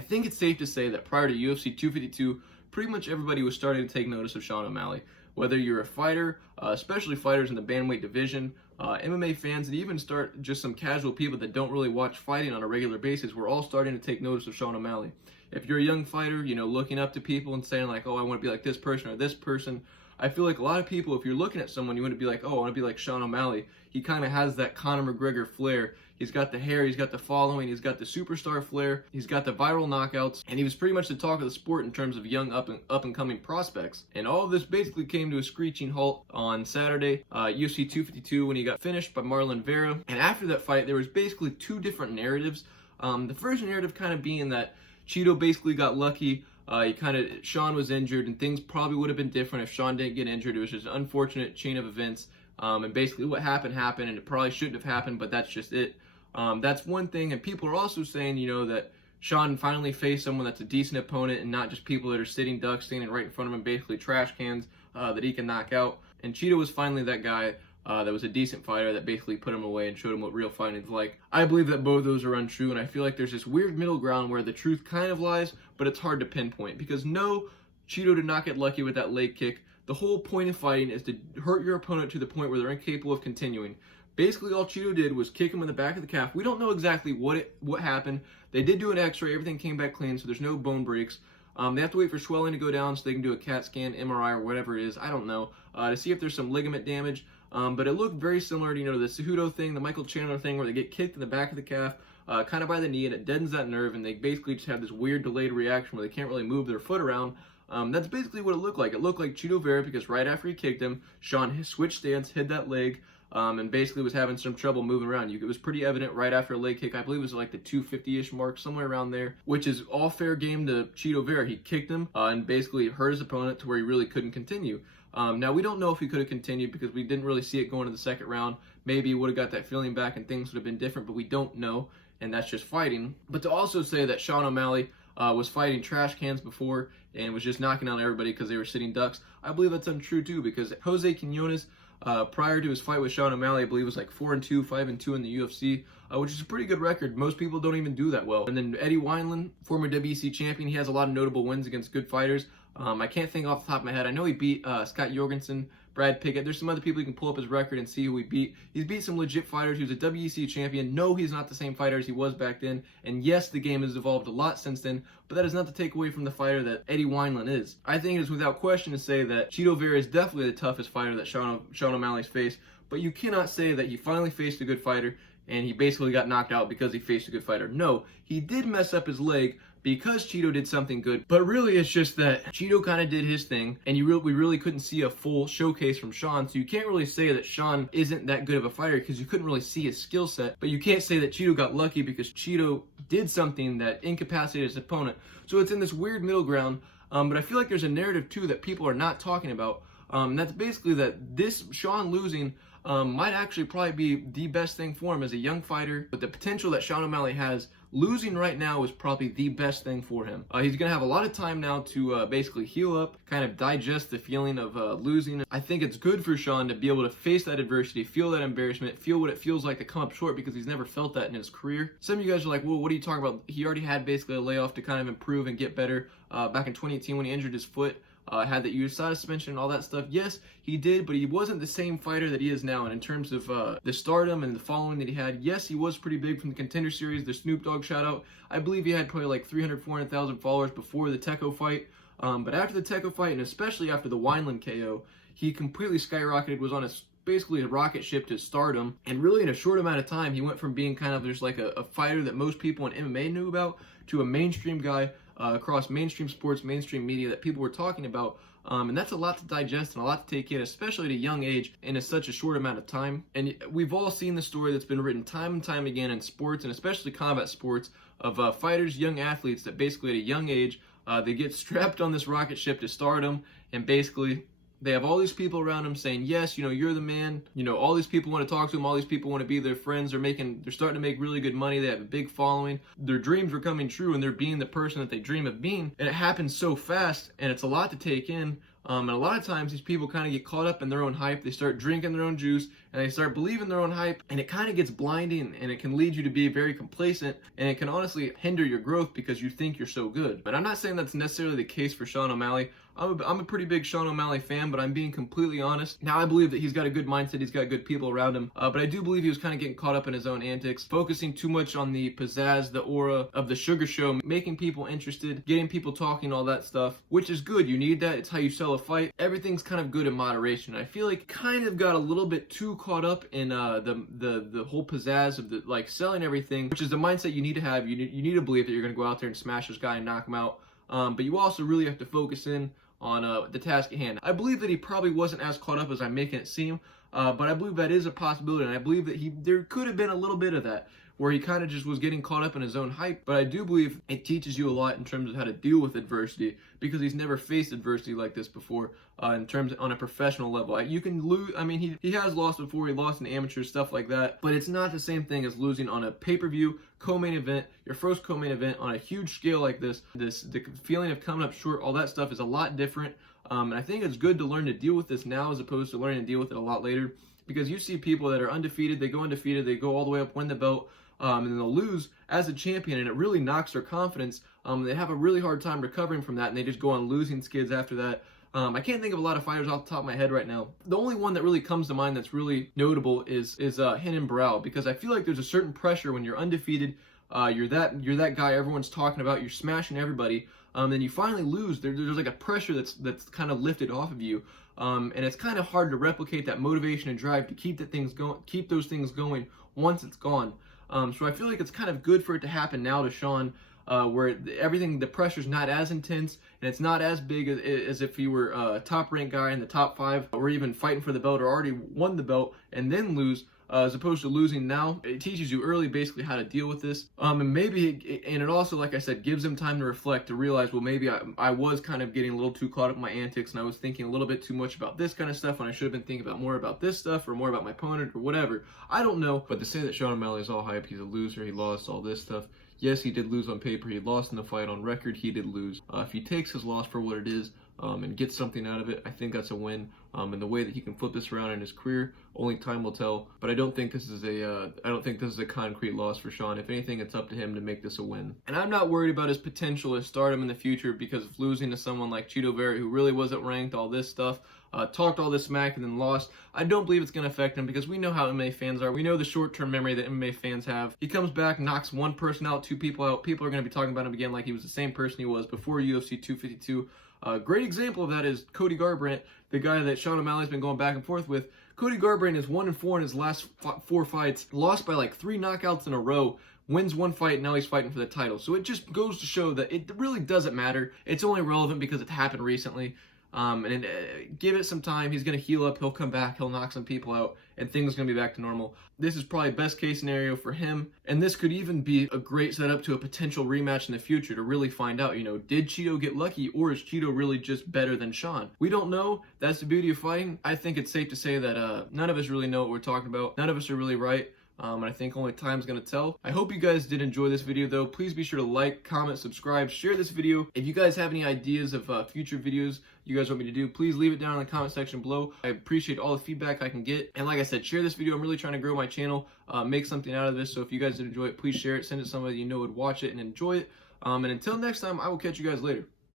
I think it's safe to say that prior to UFC 252, pretty much everybody was starting to take notice of Sean O'Malley. Whether you're a fighter, especially fighters in the bantamweight division, MMA fans, and even start just some casual people that don't really watch fighting on a regular basis, we're all starting to take notice of Sean O'Malley. If you're a young fighter, you know, looking up to people and saying like, oh, I want to be like this person or this person, I feel like a lot of people, if you're looking at someone, you want to be like, oh, I want to be like Sean O'Malley. He kind of has that Conor McGregor flair. He's got the hair, he's got the following, he's got the superstar flair, he's got the viral knockouts, and he was pretty much the talk of the sport in terms of young up and coming prospects. And all of this basically came to a screeching halt on Saturday, UFC 252, when he got finished by Marlon Vera. And after that fight, there was basically two different narratives. The first narrative kind of being that Chito basically got lucky. Sean was injured, and things probably would have been different if Sean didn't get injured. It was just an unfortunate chain of events. And basically what happened, and it probably shouldn't have happened, but that's just it. That's one thing, and people are also saying, you know, that Sean finally faced someone that's a decent opponent and not just people that are sitting ducks, standing right in front of him, basically trash cans that he can knock out. And Chito was finally that guy that was a decent fighter that basically put him away and showed him what real fighting is like. I believe that both of those are untrue, and I feel like there's this weird middle ground where the truth kind of lies, but it's hard to pinpoint. Because no, Chito did not get lucky with that leg kick. The whole point of fighting is to hurt your opponent to the point where they're incapable of continuing. Basically, all Chito did was kick him in the back of the calf. We don't know exactly what happened. They did do an x-ray. Everything came back clean, so there's no bone breaks. They have to wait for swelling to go down so they can do a CAT scan, MRI, or whatever it is. I don't know, to see if there's some ligament damage. But it looked very similar to, you know, the Cejudo thing, the Michael Chandler thing, where they get kicked in the back of the calf, kind of by the knee, and it deadens that nerve, and they basically just have this weird delayed reaction where they can't really move their foot around. That's basically what it looked like. It looked like Chito Vera, because right after he kicked him, Sean switched stance, hid that leg, and basically was having some trouble moving around. It was pretty evident right after a leg kick. I believe it was like the 250-ish mark, somewhere around there, which is all fair game to Chito Vera. He kicked him and basically hurt his opponent to where he really couldn't continue. Now, we don't know if he could have continued because we didn't really see it going to the second round. Maybe he would have got that feeling back and things would have been different, but we don't know, and that's just fighting. But to also say that Sean O'Malley was fighting trash cans before and was just knocking out everybody because they were sitting ducks, I believe that's untrue too, because Jose Quinones, prior to his fight with Sean O'Malley, I believe was like 4-2, 5-2 in the UFC, which is a pretty good record. Most people don't even do that well. And then Eddie Wineland, former WEC champion, he has a lot of notable wins against good fighters. I can't think off the top of my head. I know he beat Scott Jorgensen, Brad Pickett. There's some other people you can pull up his record and see who he beat. He's beat some legit fighters. He was a WEC champion. No, he's not the same fighter as he was back then. And yes, the game has evolved a lot since then, but that is not to take away from the fighter that Eddie Wineland is. I think it is without question to say that Chito Vera is definitely the toughest fighter that Sean O'Malley's faced, but you cannot say that he finally faced a good fighter and he basically got knocked out because he faced a good fighter. No, he did mess up his leg because Chito did something good, but really it's just that Chito kind of did his thing, and we really couldn't see a full showcase from Sean, so you can't really say that Sean isn't that good of a fighter because you couldn't really see his skill set, but you can't say that Chito got lucky because Chito did something that incapacitated his opponent. So it's in this weird middle ground, but I feel like there's a narrative too that people are not talking about, and that's basically that this Sean losing might actually probably be the best thing for him as a young fighter. But the potential that Sean O'Malley has, losing right now is probably the best thing for him. He's going to have a lot of time now to basically heal up, kind of digest the feeling of losing. I think it's good for Sean to be able to face that adversity, feel that embarrassment, feel what it feels like to come up short, because he's never felt that in his career. Some of you guys are like, well, what are you talking about? He already had basically a layoff to kind of improve and get better back in 2018 when he injured his foot. Had that USADA suspension and all that stuff. Yes, he did, but he wasn't the same fighter that he is now. And in terms of the stardom and the following that he had, yes, he was pretty big from the Contender Series, the Snoop Dogg shout out. I believe he had probably like 300, 400,000 followers before the Teco fight. But after the Teco fight, and especially after the Wineland KO, he completely skyrocketed, was on basically a rocket ship to stardom. And really in a short amount of time, he went from being kind of just like a fighter that most people in MMA knew about to a mainstream guy across mainstream sports, mainstream media that people were talking about. And that's a lot to digest and a lot to take in, especially at a young age and in such a short amount of time. And we've all seen the story that's been written time and time again in sports, and especially combat sports, of fighters, young athletes that basically at a young age, they get strapped on this rocket ship to stardom, and basically they have all these people around them saying, yes, you know, you're the man. You know, all these people want to talk to them. All these people want to be their friends. They're starting to make really good money. They have a big following. Their dreams are coming true, and they're being the person that they dream of being. And it happens so fast, and it's a lot to take in. And a lot of times these people kind of get caught up in their own hype. They start drinking their own juice and they start believing their own hype, and it kind of gets blinding, and it can lead you to be very complacent, and it can honestly hinder your growth because you think you're so good. But I'm not saying that's necessarily the case for Sean O'Malley. I'm a pretty big Sean O'Malley fan, but I'm being completely honest. Now, I believe that he's got a good mindset, he's got good people around him, but I do believe he was kind of getting caught up in his own antics, focusing too much on the pizzazz, the aura of the sugar show, making people interested, getting people talking, all that stuff, which is good. You need that. It's how you sell a fight. Everything's kind of good in moderation. I feel like kind of got a little bit too caught up in the whole pizzazz of the like selling everything, which is the mindset you need to have. You need to believe that you're going to go out there and smash this guy and knock him out, but you also really have to focus in on the task at hand. I believe that he probably wasn't as caught up as I'm making it seem, but I believe that is a possibility, and I believe that there could have been a little bit of that, where he kind of just was getting caught up in his own hype. But I do believe it teaches you a lot in terms of how to deal with adversity, because he's never faced adversity like this before, in terms on a professional level. You can lose, I mean, he has lost before, he lost in amateur, stuff like that, but it's not the same thing as losing on a pay-per-view, co-main event, your first co-main event on a huge scale like this. The feeling of coming up short, all that stuff is a lot different, and I think it's good to learn to deal with this now as opposed to learning to deal with it a lot later, because you see people that are undefeated, they go undefeated, they go all the way up, win the belt, and then they'll lose as a champion, and it really knocks their confidence. They have a really hard time recovering from that, and they just go on losing skids after that. I can't think of a lot of fighters off the top of my head right now. The only one that really comes to mind that's really notable is Renan Barão, because I feel like there's a certain pressure when you're undefeated. You're that guy everyone's talking about. You're smashing everybody. Then you finally lose. There's like a pressure that's kind of lifted off of you, and it's kind of hard to replicate that motivation and drive to keep those things going once it's gone. So I feel like it's kind of good for it to happen now to Sean, where the pressure's not as intense, and it's not as big as if he were a top-ranked guy in the top 5, or even fighting for the belt, or already won the belt and then lose, as opposed to losing now. It teaches you early basically how to deal with this, and it also, like I said, gives him time to reflect, to realize, well, maybe I was kind of getting a little too caught up in my antics, and I was thinking a little bit too much about this kind of stuff when I should have been thinking more about this stuff, or more about my opponent, or whatever. I don't know, but to say that Sean O'Malley is all hype, he's a loser, he lost, all this stuff. Yes, he did lose on paper, he lost in the fight. On record, he did lose. If he takes his loss for what it is, and gets something out of it, I think that's a win. And the way that he can flip this around in his career, only time will tell. But I don't think this is a concrete loss for Sean. If anything, it's up to him to make this a win. And I'm not worried about his potential to stardom in the future because of losing to someone like Chito Vera, who really wasn't ranked, all this stuff, talked all this smack and then lost. I don't believe it's going to affect him, because we know how MMA fans are. We know the short-term memory that MMA fans have. He comes back, knocks one person out, two people out. People are going to be talking about him again like he was the same person he was before UFC 252. A great example of that is Cody Garbrandt, the guy that Sean O'Malley's been going back and forth with. Cody Garbrandt is 1-4 in his last 4 fights, lost by like 3 knockouts in a row, wins 1 fight, and now he's fighting for the title. So it just goes to show that it really doesn't matter. It's only relevant because it happened recently. Give it some time. He's going to heal up. He'll come back. He'll knock some people out, and things are going to be back to normal. This is probably best case scenario for him, and this could even be a great setup to a potential rematch in the future to really find out, did Chito get lucky, or is Chito really just better than Sean? We don't know. That's the beauty of fighting. I think it's safe to say that none of us really know what we're talking about. None of us are really right. And I think only time's going to tell. I hope you guys did enjoy this video, though. Please be sure to like, comment, subscribe, share this video. If you guys have any ideas of future videos you guys want me to do, please leave it down in the comment section below. I appreciate all the feedback I can get. And like I said, share this video. I'm really trying to grow my channel, make something out of this. So if you guys did enjoy it, please share it. Send it to somebody you know would watch it and enjoy it. And until next time, I will catch you guys later.